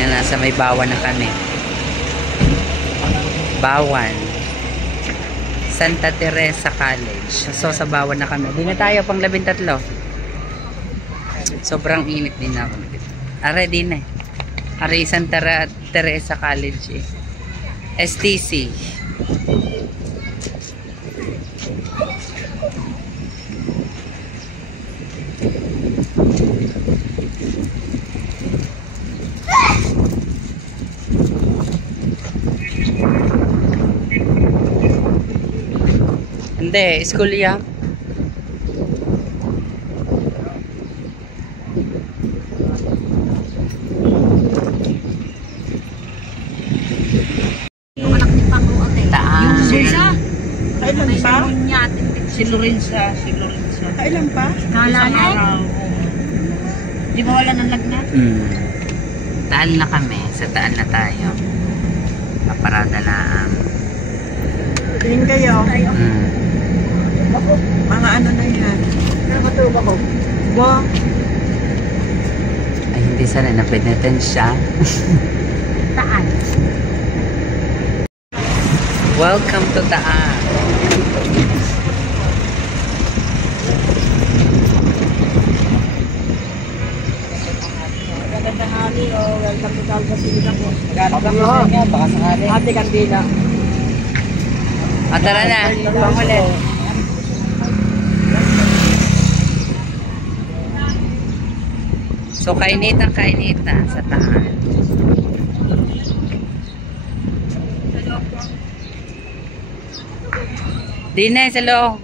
Yan, nasa may Bawan na kami. Bawan. Santa Teresa College. So, sa Bawan na kami. Di na tayo pang 13. Sobrang init din ako. Are, di na. Are, Santa Teresa College eh. STC. Hindi, school yan. Kailan pa? Si Lorenza. Kailan pa? Araw. Di ba wala ng lagnat? Taal na kami. Sa Taal na tayo. Paparada lang. Tingin kayo. Mga ano na yan. Nakatulog ako. Ba? Ay, hindi sana. Napinitin siya. Taan. Welcome to Taal. Magandang hali o welcome to Taal Basilica po. Baka sakali. Ate Candila. Tara na. Pangulit. So, kainita sa Taal. Di na, sa loob.